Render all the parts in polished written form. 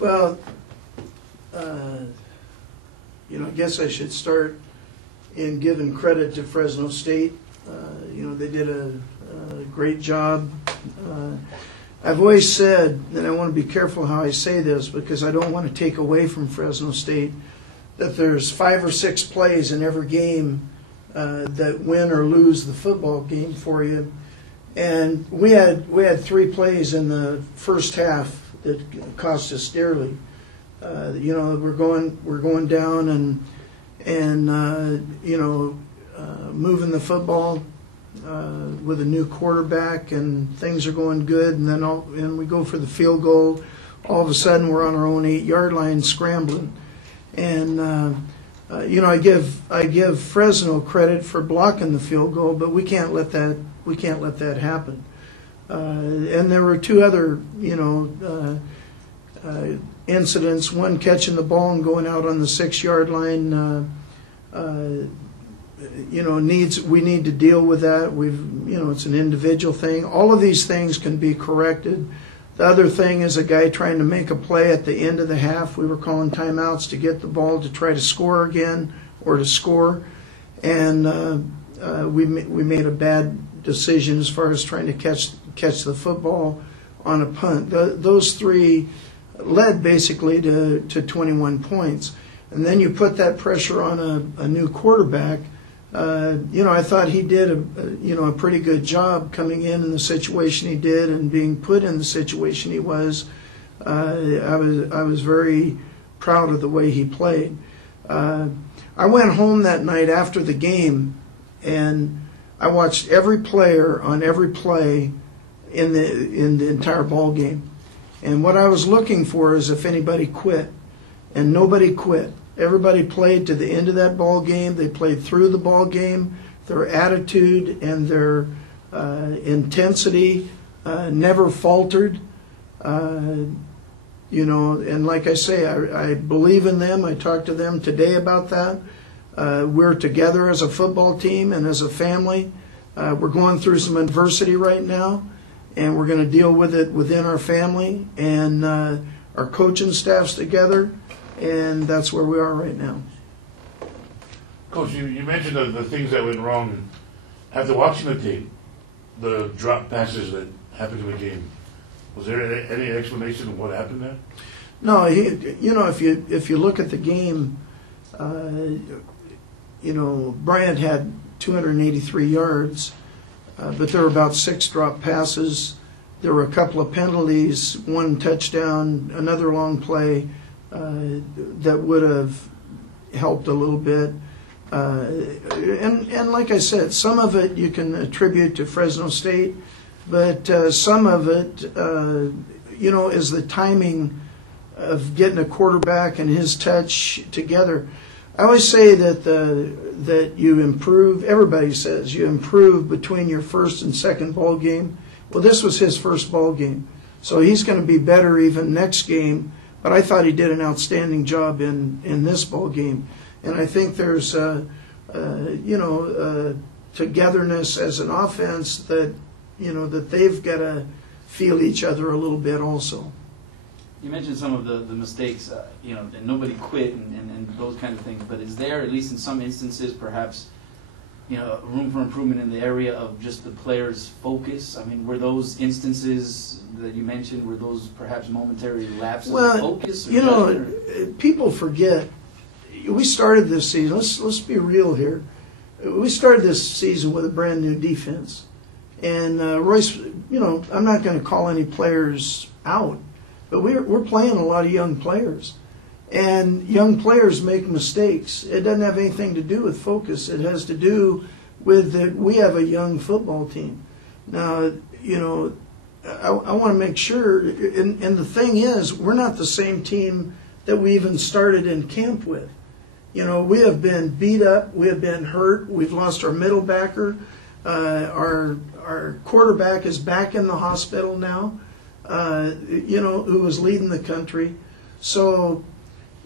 Well, I guess I should start in giving credit to Fresno State. They did a great job. I've always said, and I want to be careful how I say this because I don't want to take away from Fresno State, that there's 5 or 6 plays in every game that win or lose the football game for you. And we had 3 plays in the first half that cost us dearly. We're going down and moving the football with a new quarterback, and things are going good, and then we go for the field goal. All of a sudden, we're on our own 8-yard line scrambling, and I give Fresno credit for blocking the field goal, but we can't let that happen. And there were 2 other incidents. One catching the ball and going out on the 6-yard line. We need to deal with that. It's an individual thing. All of these things can be corrected. The other thing is a guy trying to make a play at the end of the half. We were calling timeouts to get the ball to try to score again or to score, and we made a bad decision as far as trying to catch the football on a punt. Those 3 led basically to 21 points, and then you put that pressure on a new quarterback. I thought he did a pretty good job coming in the situation he did and being put in the situation he was. I was very proud of the way he played. I went home that night after the game, and I watched every player on every play in the entire ball game. And what I was looking for is if anybody quit, and nobody quit. Everybody played to the end of that ball game. They played through the ball game. Their attitude and their intensity never faltered. And like I say, I believe in them. I talked to them today about that. We're together as a football team and as a family. We're going through some adversity right now, and we're going to deal with it within our family, and our coaching staff's together. And that's where we are right now. Coach, you mentioned the things that went wrong. After watching the tape, the drop passes that happened in the game, was there any explanation of what happened there? No, if you look at the game, Bryant had 283 yards, but there were about 6 drop passes. There were a couple of penalties, 1 touchdown, another long play. That would have helped a little bit. And like I said, some of it you can attribute to Fresno State, but some of it, is the timing of getting a quarterback and his touch together. I always say that you improve, everybody says, you improve between your first and second ball game. Well, this was his first ball game, so he's going to be better even next game. But I thought he did an outstanding job in this ball game, and I think there's togetherness as an offense that that they've got to feel each other a little bit also. You mentioned some of the mistakes, and nobody quit and those kind of things. But is there, at least in some instances, perhaps room for improvement in the area of just the players' focus? I mean, were those instances that you mentioned, were those perhaps momentary lapses of focus? People forget. We started this season, let's be real here. We started this season with a brand new defense. And Royce, I'm not going to call any players out, but we're playing a lot of young players. And young players make mistakes. It doesn't have anything to do with focus. It has to do with that we have a young football team. Now, I want to make sure, and the thing is, we're not the same team that we even started in camp with. We have been beat up. We have been hurt. We've lost our middle backer. Our quarterback is back in the hospital now, who was leading the country. So,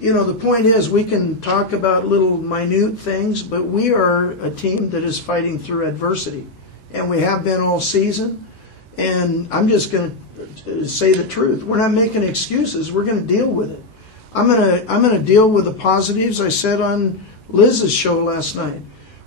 the point is we can talk about little minute things, but we are a team that is fighting through adversity, and we have been all season. And I'm just going say the truth. We're not making excuses. We're going to deal with it. I'm going to deal with the positives. I said on Liz's show last night,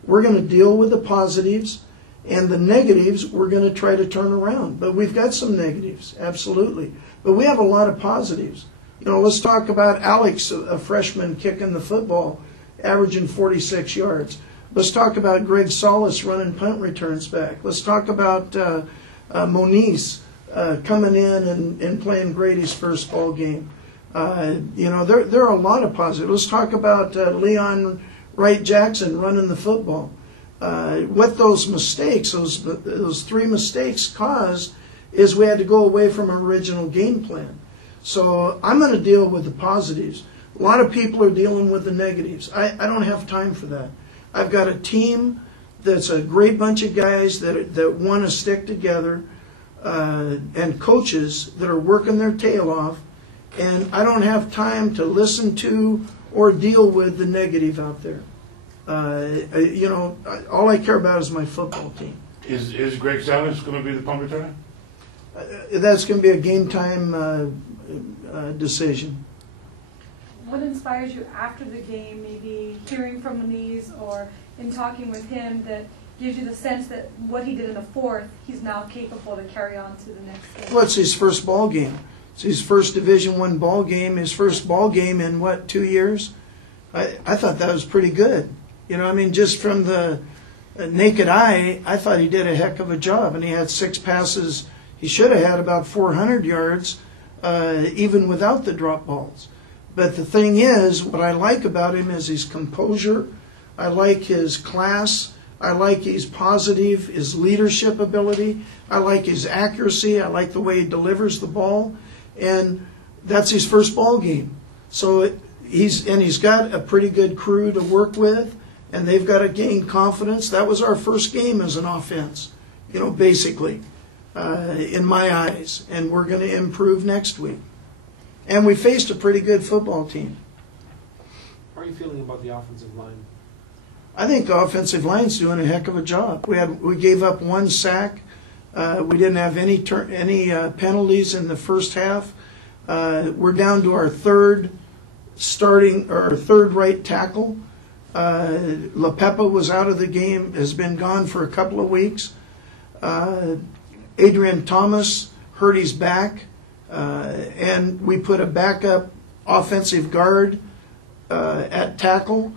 we're going to deal with the positives, and the negatives we're going to try to turn around. But we've got some negatives, absolutely. But we have a lot of positives. Let's talk about Alex, a freshman kicking the football, averaging 46 yards. Let's talk about Greg Solis running punt returns back. Let's talk about Moniz coming in and playing Grady's first ball game. There are a lot of positives. Let's talk about Leon Wright Jackson running the football. What those mistakes, those 3 mistakes caused is we had to go away from our original game plan. So I'm going to deal with the positives. A lot of people are dealing with the negatives. I don't have time for that. I've got a team that's a great bunch of guys that want to stick together, and coaches that are working their tail off, and I don't have time to listen to or deal with the negative out there. All I care about is my football team. Is Greg Salas going to be the punt returner? That's going to be a game time decision. What inspires you after the game, maybe hearing from Moniz or in talking with him, that gives you the sense that what he did in the 4th, he's now capable to carry on to the next game? Well, it's his first ball game. It's his first Division I ball game, his first ball game in, 2 years? I thought that was pretty good. Just from the naked eye, I thought he did a heck of a job. And he had 6 passes. He should have had about 400 yards, even without the drop balls. But the thing is, what I like about him is his composure. I like his class. I like his positive, his leadership ability. I like his accuracy. I like the way he delivers the ball. And that's his first ball game. So he's got a pretty good crew to work with, and they've got to gain confidence. That was our first game as an offense, basically, in my eyes. And we're going to improve next week. And we faced a pretty good football team. How are you feeling about the offensive line? I think the offensive line's doing a heck of a job. We gave up 1 sack. We didn't have any penalties in the first half. We're down to our third right tackle. LaPepa was out of the game, has been gone for a couple of weeks. Adrian Thomas hurt his back, and we put a backup offensive guard at tackle,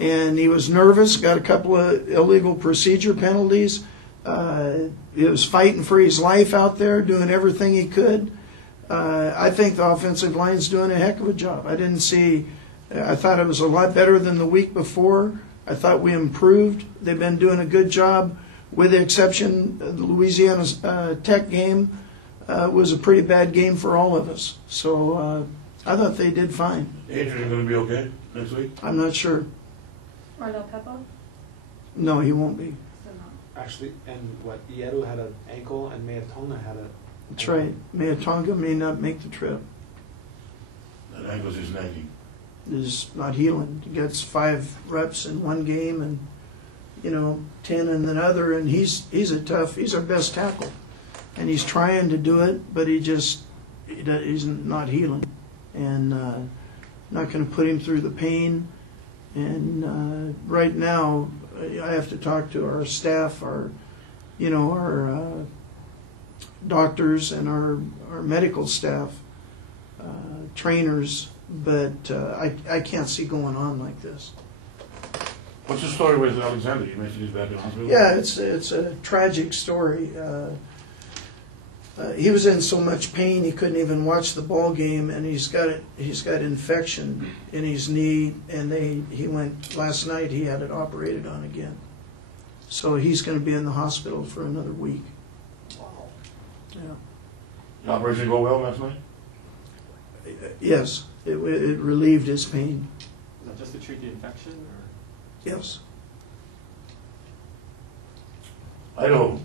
and he was nervous, got a couple of illegal procedure penalties. He was fighting for his life out there, doing everything he could. I think the offensive line's doing a heck of a job. I thought it was a lot better than the week before. I thought we improved. They've been doing a good job, with the exception of the Louisiana Tech game. Was a pretty bad game for all of us. So I thought they did fine. Adrian going to be okay next week? I'm not sure. Or LaPepa? No, he won't be. So no. Actually, and Ieru had an ankle, and Mayatona had a... That's right. Mayatanga may not make the trip. That ankle's just nagging. Is not healing. He gets 5 reps in one game and 10 in another, and he's our best tackle, and he's trying to do it, but he's not healing, and not going to put him through the pain. And right now, I have to talk to our staff, our doctors and our medical staff, trainers, but I can't see going on like this. What's the story with Alexander? You mentioned he's back in the hospital? Yeah, it's a tragic story. He was in so much pain he couldn't even watch the ball game, and he's got infection in his knee, and he went last night. He had it operated on again, so he's going to be in the hospital for another week. Wow. Yeah. The operation go well last night? Yes, it relieved his pain. Is that just to treat the infection, or? Yes. Idaho.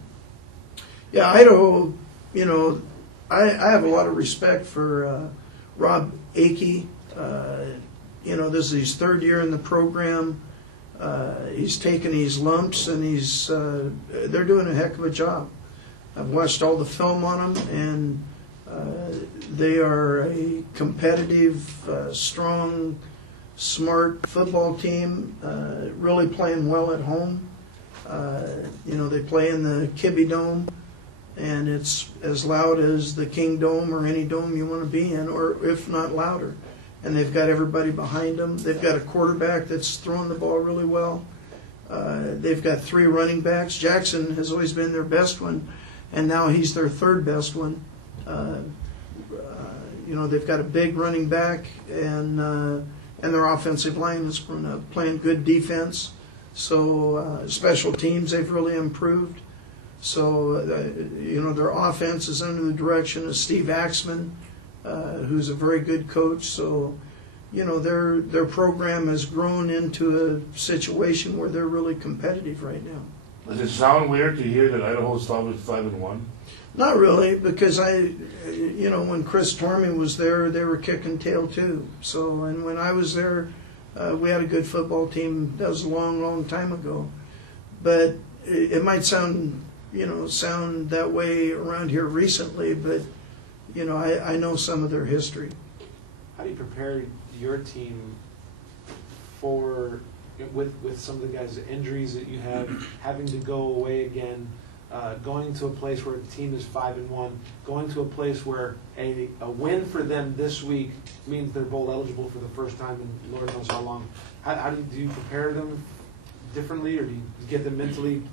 Yeah, Idaho. I have a lot of respect for Rob Akey. This is his 3rd year in the program. He's taken his lumps, and they're doing a heck of a job. I've watched all the film on him, and They are a competitive, strong, smart football team, really playing well at home. They play in the Kibbe Dome, and it's as loud as the King Dome or any dome you want to be in, or if not louder. And they've got everybody behind them. They've got a quarterback that's throwing the ball really well. They've got 3 running backs. Jackson has always been their best one, and now he's their 3rd best one. They've got a big running back, and their offensive line is playing good defense. So special teams, they've really improved. So, their offense is under the direction of Steve Axman, who's a very good coach. So, their program has grown into a situation where they're really competitive right now. Does it sound weird to hear that Idaho's 5-1? Not really, because when Chris Tormey was there, they were kicking tail too. So, and when I was there, we had a good football team. That was a long, long time ago. But it might sound that way around here recently, but I know some of their history. How do you prepare your team for with some of the guys' injuries that you have, having to go away again, going to a place where the team is 5-1, going to a place where a win for them this week means they're bowl eligible for the first time in Lord knows how long. How do you prepare them differently, or do you get them mentally,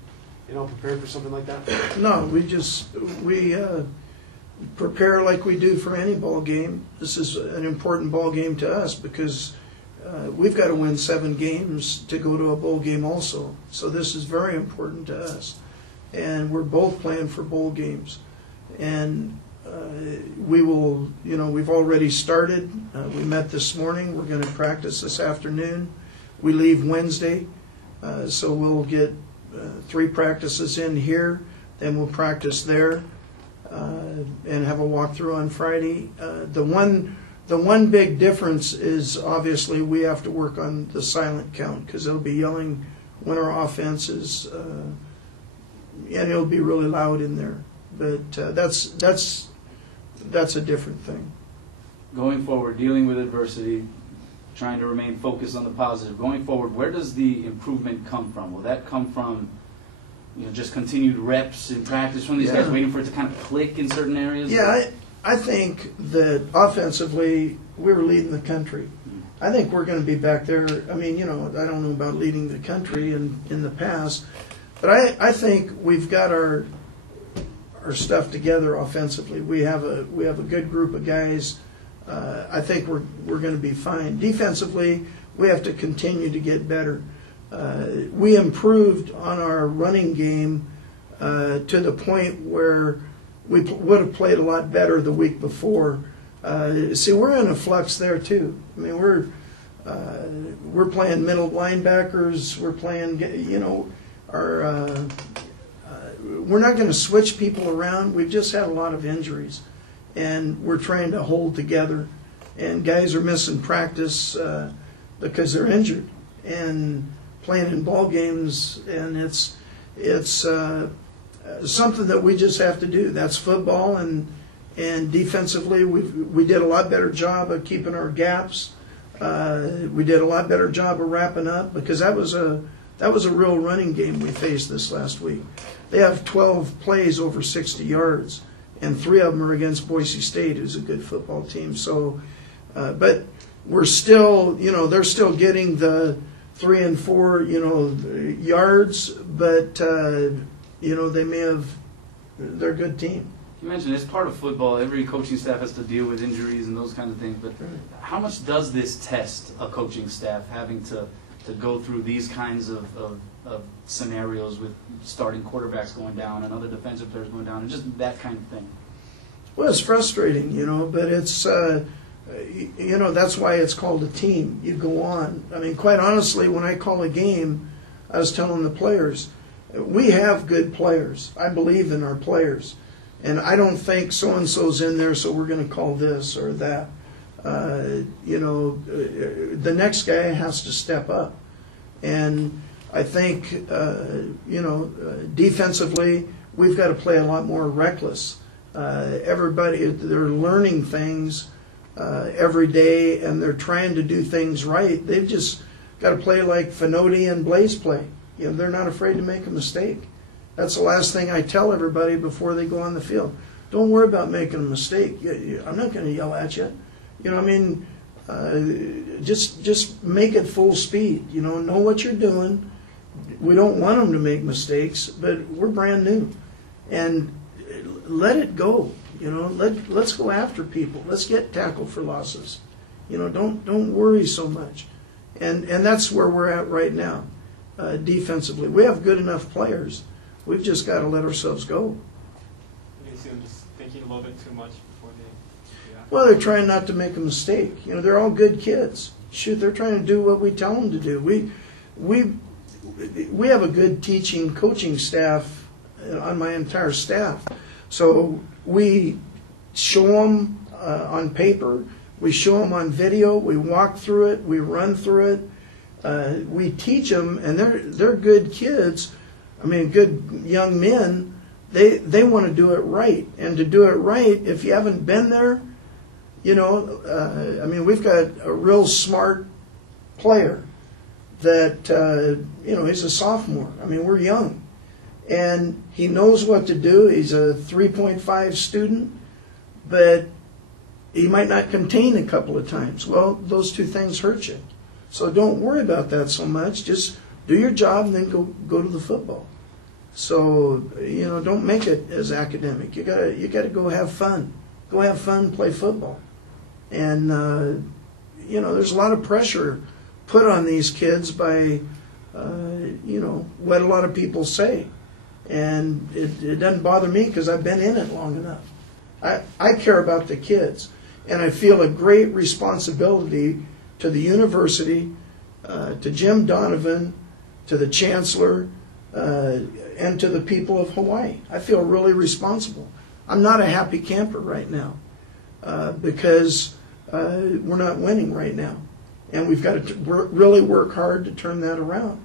prepared for something like that? No, we prepare like we do for any ball game. This is an important ball game to us because we've got to win 7 games to go to a bowl game also. So this is very important to us. And we're both playing for bowl games. And we will, we've already started. We met this morning. We're going to practice this afternoon. We leave Wednesday. So we'll get 3 practices in here. Then we'll practice there and have a walkthrough on Friday. The one big difference is obviously we have to work on the silent count because they'll be yelling when our offense is, and it'll be really loud in there. But that's a different thing. Going forward, dealing with adversity, trying to remain focused on the positive. Going forward, where does the improvement come from? Will that come from just continued reps in practice from these guys, waiting for it to kind of click in certain areas? Yeah, I think that offensively, we were leading the country. I think we're going to be back there. I mean, I don't know about leading the country in the past, but I think we've got our stuff together offensively. We have a good group of guys. I think we're going to be fine. Defensively, we have to continue to get better. We improved on our running game to the point where we would have played a lot better the week before. See, we're in a flux there too. I mean, we're playing middle linebackers. We're playing, we're not going to switch people around. We've just had a lot of injuries, and we're trying to hold together. And guys are missing practice because they're injured and playing in ball games, and it's something that we just have to do. That's football, and defensively we did a lot better job of keeping our gaps. We did a lot better job of wrapping up because that was a real running game we faced this last week. They have 12 plays over 60 yards, and 3 of them are against Boise State, who's a good football team. So, but we're still, they're still getting the 3 and 4, yards, but they may have. They're a good team. You mentioned it's part of football. Every coaching staff has to deal with injuries and those kinds of things. But how much does this test a coaching staff having to go through these kinds of scenarios with starting quarterbacks going down and other defensive players going down and just that kind of thing? Well, it's frustrating, but it's, that's why it's called a team. You go on. I mean, quite honestly, when I call a game, I was telling the players, we have good players. I believe in our players. And I don't think so-and-so's in there, so we're going to call this or that. The next guy has to step up. And I think, defensively, we've got to play a lot more reckless. Everybody, they're learning things every day, and they're trying to do things right. They've just got to play like Finoti and Blaze play. You know, they're not afraid to make a mistake. That's the last thing I tell everybody before they go on the field. Don't worry about making a mistake. I'm not going to yell at you. You know, I mean, just make it full speed. You know what you're doing. We don't want them to make mistakes, but we're brand new, and let it go. You know, let's go after people. Let's get tackled for losses. You know, don't worry so much, and that's where we're at right now, defensively. We have good enough players. We've just got to let ourselves go. You see them just thinking a little bit too much before they. Yeah. Well, they're trying not to make a mistake. You know, they're all good kids. Shoot, they're trying to do what we tell them to do. We have a good teaching, coaching staff on my entire staff. So we show them on paper, we show them on video, we walk through it, we run through it, we teach them, and they're good kids. I mean, good young men. They want to do it right, and to do it right, if you haven't been there, you know, I mean, we've got a real smart player that you know, he's a sophomore. I mean, we're young, and he knows what to do. He's a 3.5 student, but he might not contain a couple of times. Well, those two things hurt you, so don't worry about that so much. Just do your job and then go to the football. So, you know, don't make it as academic. You gotta go have fun. Go have fun, play football. And you know, there's a lot of pressure put on these kids by you know, what a lot of people say. And it doesn't bother me because I've been in it long enough. I care about the kids, and I feel a great responsibility to the university, to Jim Donovan, to the chancellor, and to the people of Hawaii. I feel really responsible. I'm not a happy camper right now because we're not winning right now, and we've got to really work hard to turn that around.